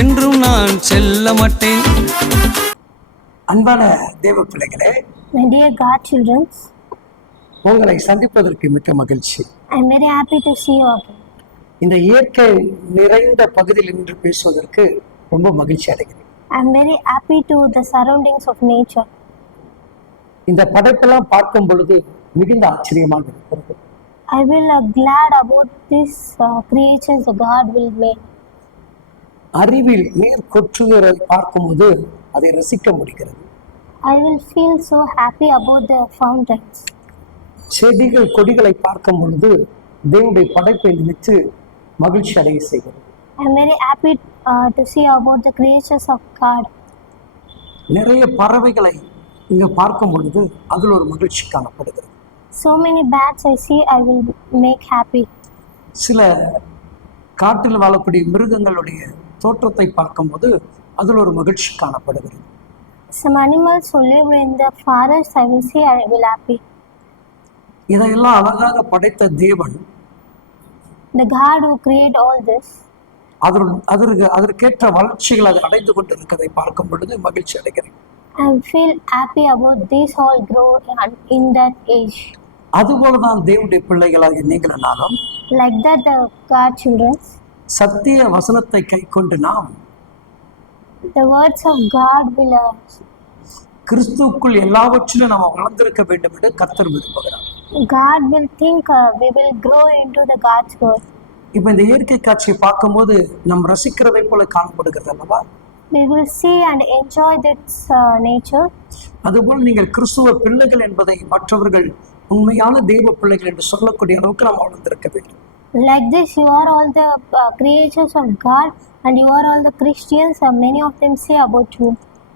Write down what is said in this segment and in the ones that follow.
என்றும் நான் செல்ல மாட்டேன். அன்பான தேவ பிள்ளைகளே, My dear God children, உங்களை சந்திப்பதற்கு மிக்க மகிழ்ச்சி. I am very happy to see you again. இந்த இயற்கை நிறைந்த பகுதியில் நின்று பேசுவதற்கு ரொம்ப மகிழ்ச்சி அடைகிறேன். I am very happy to the surroundings of nature. இந்த படைப்பெல்லாம் பார்க்கும் பொழுது மிகுந்த ஆச்சரியமாக இருக்கிறது. I will glad about this creatures the God will make. அறிவில் நீர் கொற்றுகிறதை பார்க்கும்போது அதை ரசிக்க முடிகிறது. I will feel so happy about the fountains. செடிகள் கொடிகளை பார்க்கும் பொழுது தேவனுடைய படைப்பை நினைத்து மகிழ்ச்சி அடைய செய்கிறது. I am very happy to see about the creatures of God. நிறைய பறவைகளை இங்க பார்க்கும் பொழுது அதில் ஒரு மகிழ்ச்சி காணப்படுகிறது. So many bats I see, I will make happy. சில காட்டில் வாழக்கூடிய மிருகங்களுடைய தோற்றத்தை பார்க்கும்போது அதில் ஒரு மகிழ்ச்சி காணப்படுகிறது. Some animals who live in the forest, I will see, I will happy. இதையெல்லாம் அழகாக படைத்த தேவன் The God who create all this, அதற்கேற்ற வளர்ச்சிகள் அதை அடைந்து கொண்டு இருக்கிறதை பார்க்கும் பொழுது மகிழ்ச்சி அடைகிறேன். I feel happy about this all grow in that age. அதுபோலதான் தேவனுடைய பிள்ளைகளாக நீங்கள் நானும் Like that the God children, சத்திய வசனத்தை கை கொண்டு நாம் the words of God will கிறிஸ்துவுக்குள் எல்லாவற்றிலும் நாம் வளர்ந்திருக்க வேண்டும் என்று கர்த்தர் விரும்புகிறார். God will think we will grow into the God's word. இப்ப இந்த இயற்கை காட்சியை பார்க்கும்போது நம் ரசிக்கிறதை போல காணப்படுகிறது அல்லவா? We will see and enjoy this nature. அதுபோல் நீங்கள் கிறிஸ்துவ பிள்ளைகள் என்பதை மற்றவர்கள் உண்மையான தெய்வ பிள்ளைகள் என்று சொல்லக்கூடிய அளவுக்கு நாம் வளர்ந்திருக்க வேண்டும். Like this, you are all the creatures of God and you are all the Christians. Many of them say about you.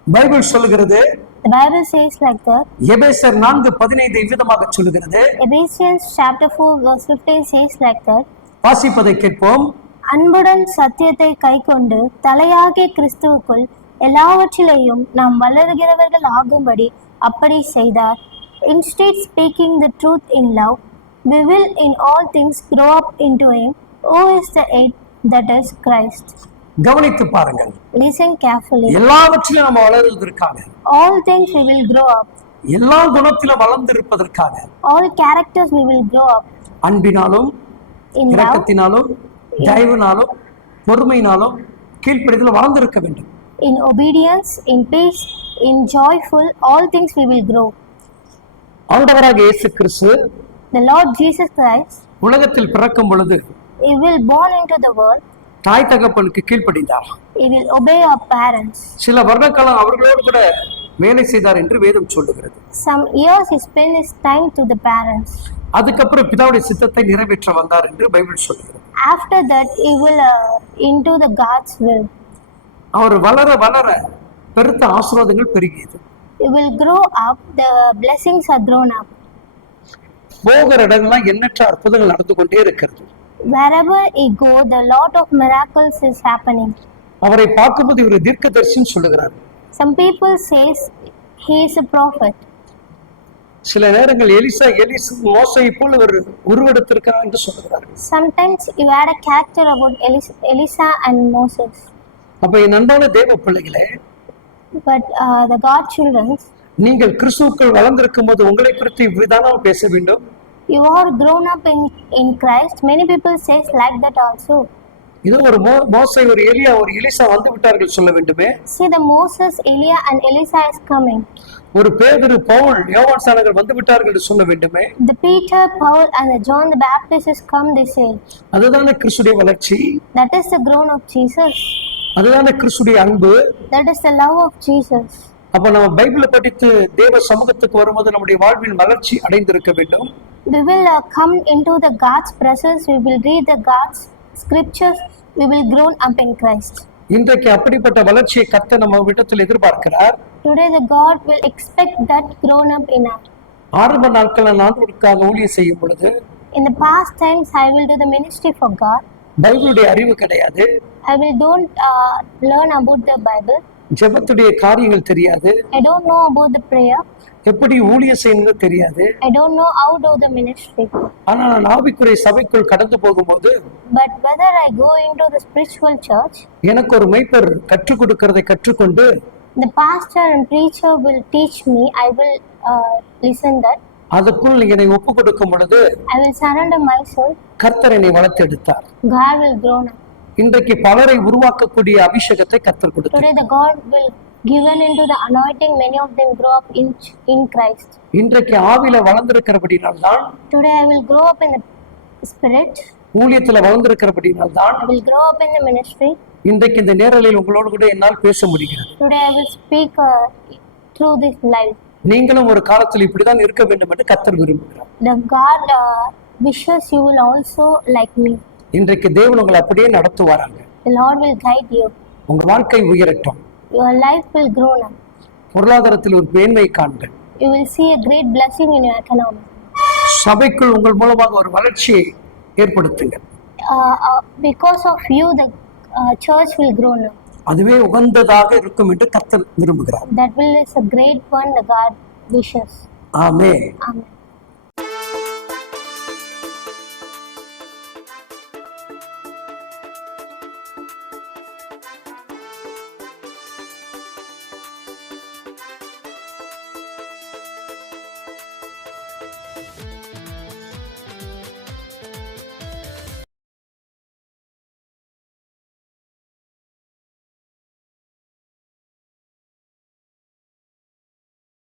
Bible சொல்லுகிறது, The Bible says like that. எபேசியர் 4:15 விதமாக சொல்லுகிறது. Ephesians chapter 4 verse 15 says like that. வாசிப்பதை கேட்போம். அன்புடன் சத்தியத்தை கைக்கொண்டு தலையாகிய கிறிஸ்துவுக்குள் எல்லாவற்றிலேயும் நாம் வளருகிறவர்கள் ஆகும்படி அப்படி செய்தார். Instead speaking the truth in love, we will in all things grow up into him who is the head, that is Christ. கவனித்து பாருங்கள். Listen carefully. எல்லாவற்றிலும் நம்ம வளருவதற்காக, All things we will grow up. எல்லா குணத்திலும் வளர்ந்திருப்பதற்காக, All characters we will grow up. அன்பினாலும் In love, இரக்கத்தினாலும் தயவினாலும் பொறுமையினாலும் கீழ்ப்படிதல் வளர்ந்திருக்க வேண்டும். in obedience, in peace, in joyful, all things we will grow. ஆண்டவராக இயேசு கிறிஸ்து The Lord Jesus Christ, உலகத்தில் பிறக்கும் பொழுது he will born into the world. தாய் தகப்பனுக்கு கீழ்ப்படிந்தார். He will obey our parents. சில வருட காலம் அவர்களோடு கூட வேலை செய்தார் என்று வேதம் சொல்லுகிறது. Some years he spent his time to the parents. அதுக்கப்புறம் பிதாவுடைய சித்தத்தை நிறைவேற்ற வந்தார் என்று பைபிள் சொல்லுகிறது. After that he will into the God's will. அவர் வளர வளர பெருத்த ஆசீர்வாதங்கள் பெருகியது. He will grow up, the blessings are grown up. போகிற இடங்கள்லாம் எண்ணற்ற அற்புதங்கள் நடந்து கொண்டே இருக்கிறது. Wherever he go, the lot of miracles is happening. அவரை பார்க்கும்போது இவர் தீர்க்கதரிசின்னு சொல்லுகிறார். Some people says he is a prophet. சில நேரங்கள் எலிசா மோசையை போல் இவர் உருவெடுத்திருக்கிறார் என்று சொல்லுகிறார்கள். Sometimes you had a character about Elisa and Moses. அப்ப என் அன்பான தேவ பிள்ளைகளே, But the God children, நீங்கள் கிறிஸ்துவுக்குள் வளர்ந்திருக்கும் போது உங்களை குறித்து இவ்விதமாக பேச வேண்டும். you are grown up in Christ. Many people says like that also. இது ஒரு மோசை, ஒரு எலியா, ஒரு எலிசா வந்து விட்டார்கள் சொல்ல வேண்டுமே. See, the Moses, Elia and Elisa is coming. ஒரு பேதுரு, பவுல், யோவான் சானர்கள் வந்து விட்டார்கள் என்று சொல்ல வேண்டுமே. The Peter, Paul and the John the Baptist is come, they say. அதுதானே கிறிஸ்துடைய வளர்ச்சி. That is the grown of Jesus. அதுதானே கிறிஸ்துடைய அன்பு. That is the love of Jesus. அப்ப நம்ம பைபிளை படித்து தேவ சமூகத்துக்கு வரும்போது நம்முடைய வாழ்வில் வளர்ச்சி அடைந்திருக்க வேண்டும். We will come into the God's presence. We will read the God's scriptures. We will grow up in Christ. இன்றைக்கு அப்படிப்பட்ட வளர்ச்சியை கர்த்தர் நம்ம விடத்தில் எதிர்பார்க்கிறார். Today the God will expect that grown up in us. ஆரம்ப நாட்களில் நான் உங்களுக்காக ஊழியம் செய்யும் பொழுது, In the past times I will do the ministry for God. பைபிளுடைய அறிவு கிடையாது. I will don't learn about the Bible. ஜெபத்துடைய காரியங்கள் தெரியாது. I don't know about the prayer. எப்படி ஊழியம் செய்யணும்னு தெரியாது. I don't know how to do the ministry. ஆனா நான் ஆவிக்குரிய சபைக்குள் கடந்து போகும்போது But whether I go into the spiritual church, எனக்கு ஒரு மேய்ப்பர் கற்றுக் கொடுக்கிறதை கற்றுக்கொண்டு the pastor and preacher will teach me. I will listen that. அதற்குள் என்னை ஒப்பு கொடுக்கும் பொழுது I will surrender myself. கர்த்தர் என்னை வளர்த்தெடுத்தார். God will grow up. இன்றைக்கு பலரை உருவாக்கக்கூடிய அபிஷேகத்தை கர்த்தர் கொடுத்தார். Today the God will given into the anointing. Many of them grow up in Christ. இன்றைக்கு ஆவில வளர்ந்திருக்கிறபடினால் தான், Today I will grow up in the spirit. ஊழியத்துல வளர்ந்திருக்கிறபடினால் தான் I will grow up in the ministry. இன்றைக்கு இந்த நேரலில் உங்களோடு கூட என்னால் பேச முடிகிறது. Today I will speak through this life. நீங்களும் ஒரு காலத்தில் இப்படிதான் இருக்க வேண்டும் என்று கர்த்தர் விரும்புகிறார். The God wishes you will also like me. இன்றைக்கு தேவன் உங்களை அப்படியே நடத்துவாராங்க. The Lord will guide you. உங்க வாழ்க்கை உயரட்டும். Your life will grow up. பொருளாதாரத்தில் ஒரு மேன்மை காண்க. You will see a great blessing in your economy. சபைக்குள் உங்கள் மூலமாக ஒரு வளர்ச்சியை ஏற்படுத்துங்க. Because of you, the church will grow up. அதுவே உகந்ததாக இருக்கும் என்று கர்த்தர் விரும்புகிறார். That will is a great one the God wishes. Amen. Amen.